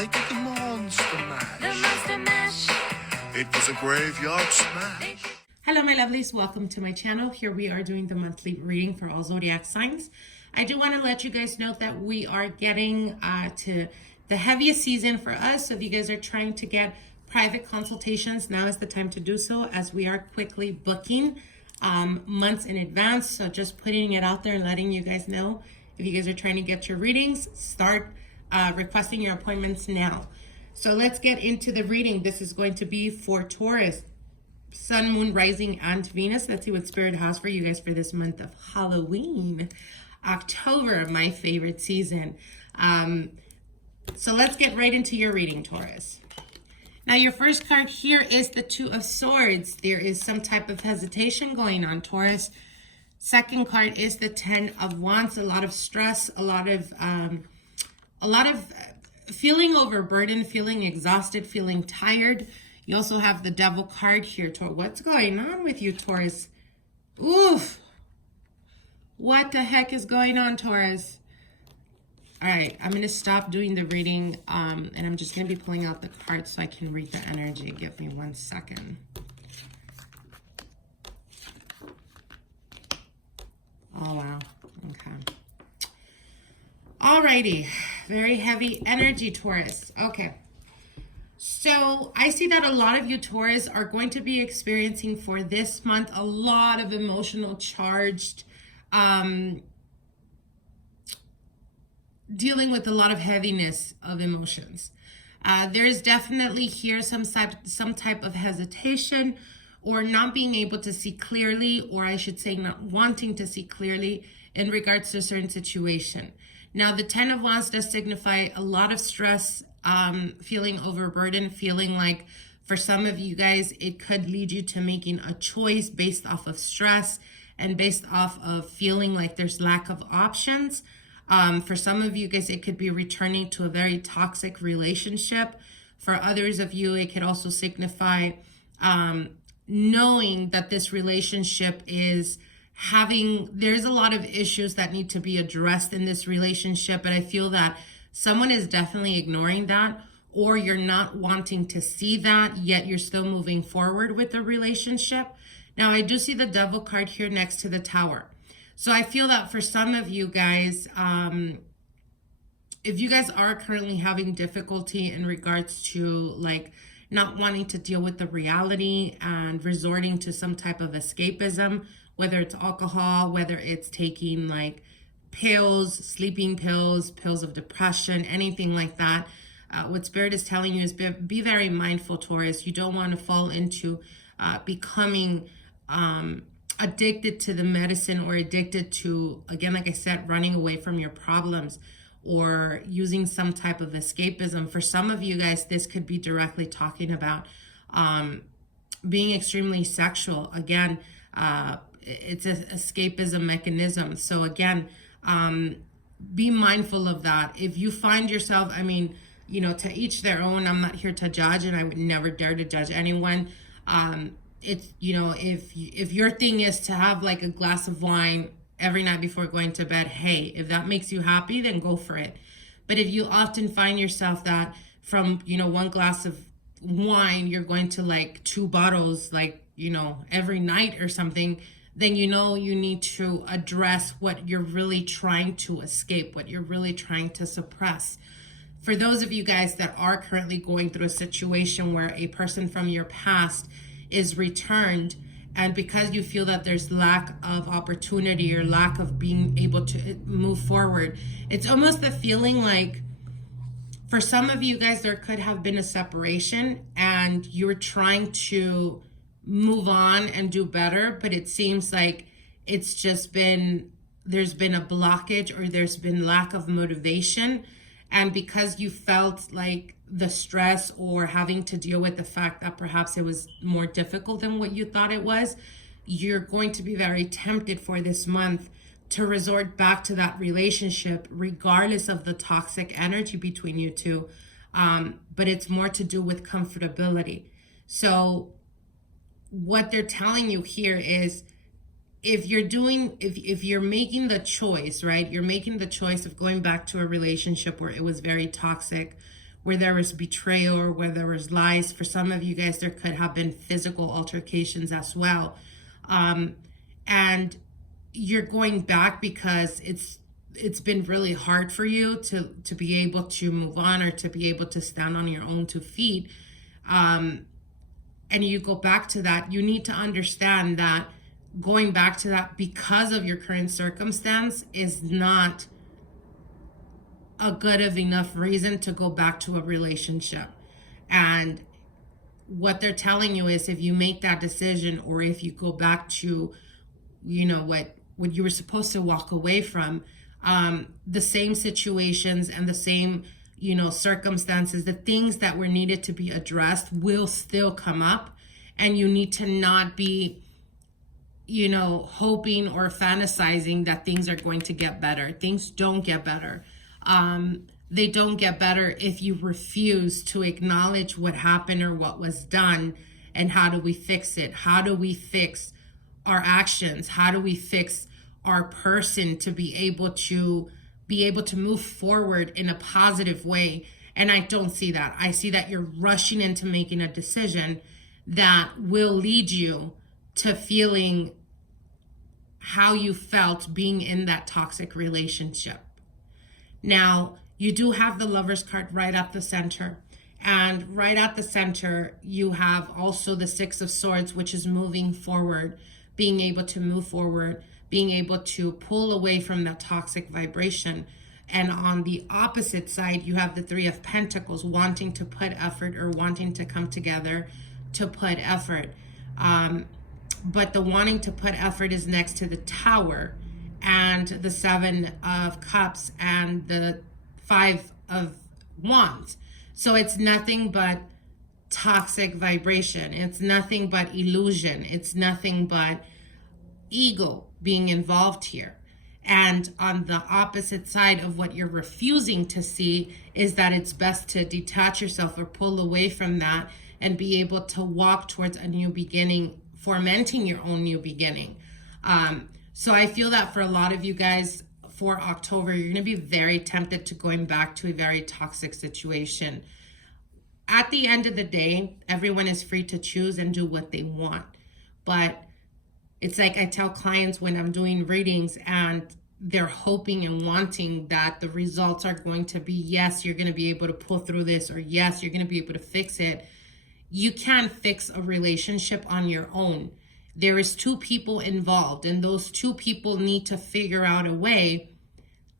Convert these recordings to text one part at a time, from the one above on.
They did the Monster Mash. The Monster Mash. It was a graveyard smash. Hello my lovelies, welcome to my channel. Here we are doing the monthly reading for all zodiac signs. I do want to let you guys know that we are getting to the heaviest season for us. So if you guys are trying to get private consultations, now is the time to do so, as we are quickly booking months in advance. So just putting it out there and letting you guys know, if you guys are trying to get your readings, start requesting your appointments now. So let's get into the reading. This is going to be for Taurus, Sun, Moon, Rising, and Venus. Let's see what Spirit has for you guys for this month of Halloween. October, my favorite season. So let's get right into your reading, Taurus. Now, your first card here is the Two of Swords. There is some type of hesitation going on, Taurus. Second card is the Ten of Wands. A lot of stress, a lot of feeling overburdened, feeling exhausted, feeling tired. You also have the Devil card here, Taurus. What's going on with you, Taurus? Oof. What the heck is going on, Taurus? All right, I'm going to stop doing the reading, and I'm just going to be pulling out the cards so I can read the energy. Give me 1 second. Oh, wow. Okay. All righty. Very heavy energy, Taurus. Okay. So I see that a lot of you, Taurus, are going to be experiencing for this month a lot of emotional charged, dealing with a lot of heaviness of emotions. There is definitely here some type of hesitation or not being able to see clearly, or I should say not wanting to see clearly in regards to a certain situation. Now, the Ten of Wands does signify a lot of stress, feeling overburdened, feeling like for some of you guys, it could lead you to making a choice based off of stress and based off of feeling like there's lack of options. For some of you guys, it could be returning to a very toxic relationship. For others of you, it could also signify knowing that this relationship is there's a lot of issues that need to be addressed in this relationship, but I feel that someone is definitely ignoring that, or you're not wanting to see that, yet you're still moving forward with the relationship. Now, I do see the Devil card here next to the Tower. So I feel that for some of you guys, if you guys are currently having difficulty in regards to like not wanting to deal with the reality and resorting to some type of escapism, whether it's alcohol, whether it's taking like pills, sleeping pills, pills of depression, anything like that, what Spirit is telling you is be very mindful, Taurus. You don't want to fall into becoming addicted to the medicine, or addicted to, again, like I said, running away from your problems or using some type of escapism. For some of you guys, this could be directly talking about being extremely sexual. Again, it's an escapism mechanism. So again, be mindful of that. If you find yourself, I mean, you know, to each their own. I'm not here to judge, and I would never dare to judge anyone. It's, you know, if your thing is to have like a glass of wine every night before going to bed, hey, if that makes you happy, then go for it. But if you often find yourself that from, you know, one glass of wine, you're going to like 2 bottles, like, you know, every night or something, then you know you need to address what you're really trying to escape, what you're really trying to suppress. For those of you guys that are currently going through a situation where a person from your past is returned, and because you feel that there's lack of opportunity or lack of being able to move forward, it's almost the feeling like for some of you guys, there could have been a separation and you're trying to move on and do better, but it seems like it's just there's been a blockage, or there's been lack of motivation. And because you felt like the stress or having to deal with the fact that perhaps it was more difficult than what you thought it was, you're going to be very tempted for this month to resort back to that relationship, regardless of the toxic energy between you two. But it's more to do with comfortability. So what they're telling you here is, if you're making the choice, right? You're making the choice of going back to a relationship where it was very toxic, where there was betrayal or where there was lies. For some of you guys, there could have been physical altercations as well. And you're going back because it's been really hard for you to be able to move on or to be able to stand on your own 2 feet. And you go back to that. You need to understand that going back to that because of your current circumstance is not a good of enough reason to go back to a relationship. And what they're telling you is if you make that decision, or if you go back to, you know, what you were supposed to walk away from, the same situations and the same, you know, circumstances, the things that were needed to be addressed will still come up. And you need to not be, you know, hoping or fantasizing that things are going to get better. Things don't get better. They don't get better if you refuse to acknowledge what happened or what was done. And how do we fix it? How do we fix our actions? How do we fix our person to be able to move forward in a positive way? And I don't see that. I see that you're rushing into making a decision that will lead you to feeling how you felt being in that toxic relationship. Now, you do have the Lovers card right at the center. And right at the center, you have also the 6 of Swords, which is moving forward, being able to move forward, being able to pull away from that toxic vibration. And on the opposite side, you have the 3 of Pentacles, wanting to put effort or wanting to come together to put effort. But the wanting to put effort is next to the Tower and the 7 of Cups and the 5 of Wands. So it's nothing but toxic vibration. It's nothing but illusion. It's nothing but ego being involved here. And on the opposite side of what you're refusing to see is that it's best to detach yourself or pull away from that and be able to walk towards a new beginning, fomenting your own new beginning. So I feel that for a lot of you guys, for October, you're going to be very tempted to going back to a very toxic situation. At the end of the day, everyone is free to choose and do what they want. But it's like I tell clients when I'm doing readings and they're hoping and wanting that the results are going to be, yes, you're going to be able to pull through this, or yes, you're going to be able to fix it. You can't fix a relationship on your own. There is 2 people involved, and those 2 people need to figure out a way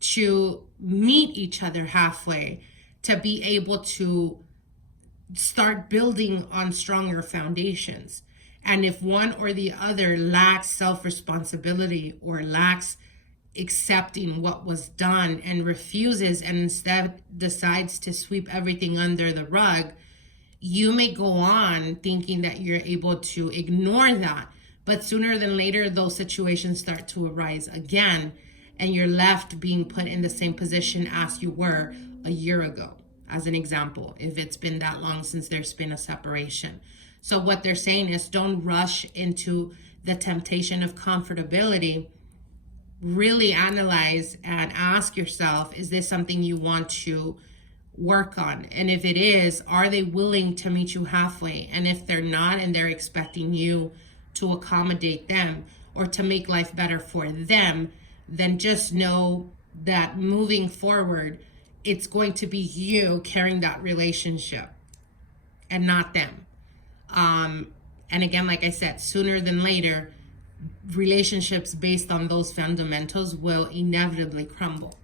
to meet each other halfway, to be able to start building on stronger foundations. And if one or the other lacks self-responsibility or lacks accepting what was done and refuses and instead decides to sweep everything under the rug, you may go on thinking that you're able to ignore that. But sooner than later, those situations start to arise again, and you're left being put in the same position as you were a year ago, as an example, if it's been that long since there's been a separation. So what they're saying is don't rush into the temptation of comfortability. Really analyze and ask yourself, is this something you want to work on? And if it is, are they willing to meet you halfway? And if they're not, and they're expecting you to accommodate them or to make life better for them, then just know that moving forward, it's going to be you carrying that relationship and not them. And again, like I said, sooner than later, relationships based on those fundamentals will inevitably crumble.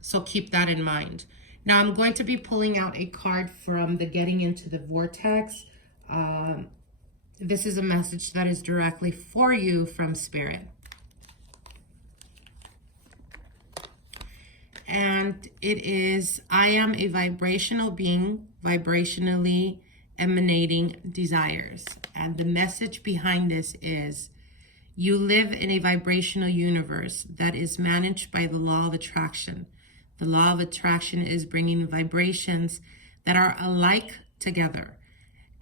So keep that in mind. Now I'm going to be pulling out a card from the Getting Into the Vortex. This is a message that is directly for you from Spirit. And it is, I am a vibrational being, vibrationally emanating desires. And the message behind this is, you live in a vibrational universe that is managed by the law of attraction. The law of attraction is bringing vibrations that are alike together.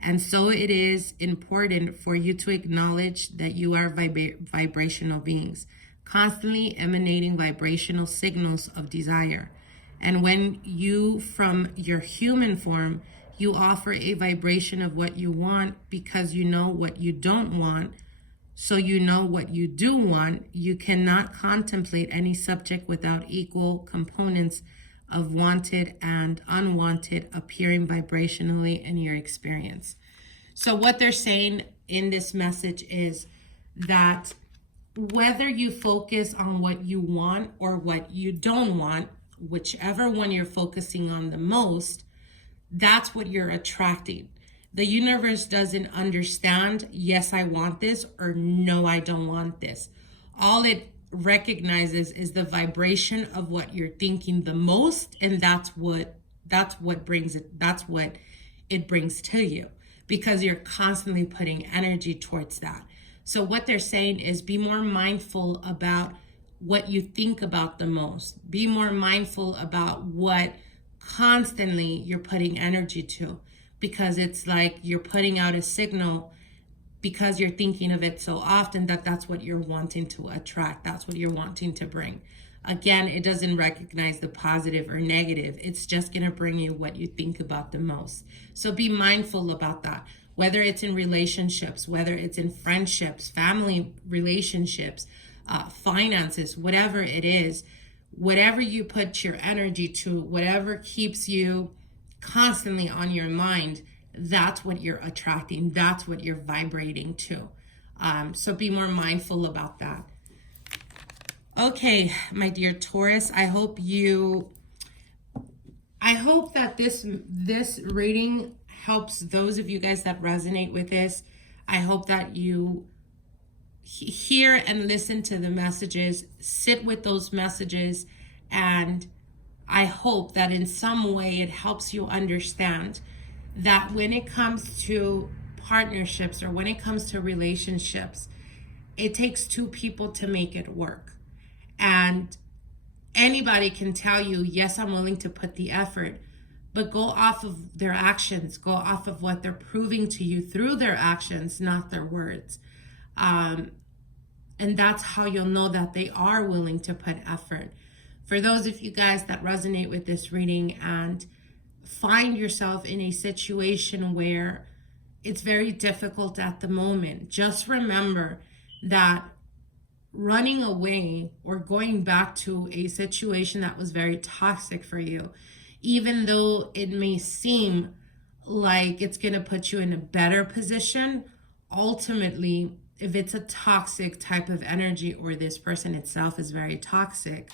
And so it is important for you to acknowledge that you are vibrational beings, constantly emanating vibrational signals of desire. And when you, from your human form, you offer a vibration of what you want because you know what you don't want, so you know what you do want, you cannot contemplate any subject without equal components of wanted and unwanted appearing vibrationally in your experience. So what they're saying in this message is that whether you focus on what you want or what you don't want, whichever one you're focusing on the most, that's what you're attracting. The universe doesn't understand, yes, I want this, or no, I don't want this. All it recognizes is the vibration of what you're thinking the most, and that's what brings it brings to you, because you're constantly putting energy towards that. So what they're saying is be more mindful about what you think about the most. Be more mindful about what constantly you're putting energy to, because it's like you're putting out a signal because you're thinking of it so often that that's what you're wanting to attract. That's what you're wanting to bring. Again, it doesn't recognize the positive or negative. It's just going to bring you what you think about the most. So be mindful about that. Whether it's in relationships, whether it's in friendships, family relationships, finances, whatever it is, whatever you put your energy to, whatever keeps you constantly on your mind, that's what you're attracting. That's what you're vibrating to. So be more mindful about that. Okay, my dear Taurus, I hope that this reading helps those of you guys that resonate with this. I hope that you hear and listen to the messages, sit with those messages, and I hope that in some way it helps you understand that when it comes to partnerships or when it comes to relationships, it takes two people to make it work. And anybody can tell you, yes, I'm willing to put the effort, but go off of their actions, go off of what they're proving to you through their actions, not their words. And that's how you'll know that they are willing to put effort. For those of you guys that resonate with this reading and find yourself in a situation where it's very difficult at the moment, just remember that running away or going back to a situation that was very toxic for you, even though it may seem like it's going to put you in a better position, ultimately, if it's a toxic type of energy or this person itself is very toxic,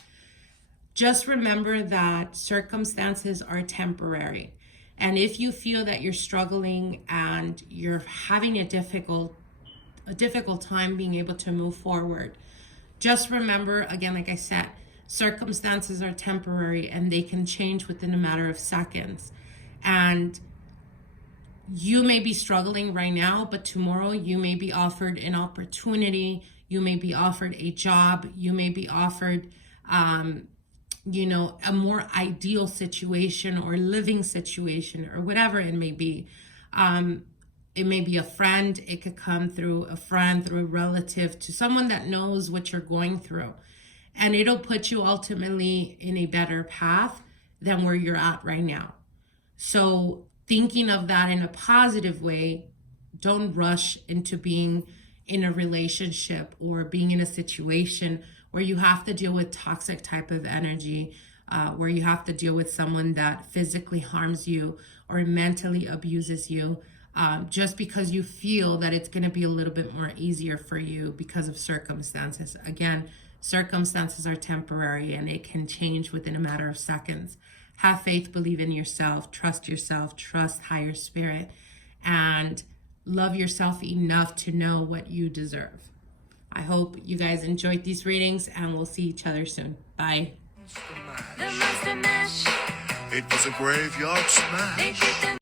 just remember that circumstances are temporary. And if you feel that you're struggling and you're having a difficult time being able to move forward, just remember, again, like I said, circumstances are temporary and they can change within a matter of seconds. And you may be struggling right now, but tomorrow you may be offered an opportunity. You may be offered a job. You may be offered, a more ideal situation or living situation or whatever it may be. It may be a friend. It could come through a friend, through a relative, to someone that knows what you're going through. And it'll put you ultimately in a better path than where you're at right now. So thinking of that in a positive way, don't rush into being in a relationship or being in a situation where you have to deal with toxic type of energy, where you have to deal with someone that physically harms you or mentally abuses you, just because you feel that it's going to be a little bit more easier for you because of circumstances. Again, circumstances are temporary and it can change within a matter of seconds. Have faith, believe in yourself, trust higher spirit, and love yourself enough to know what you deserve. I hope you guys enjoyed these readings and we'll see each other soon. Bye. It was a graveyard smash.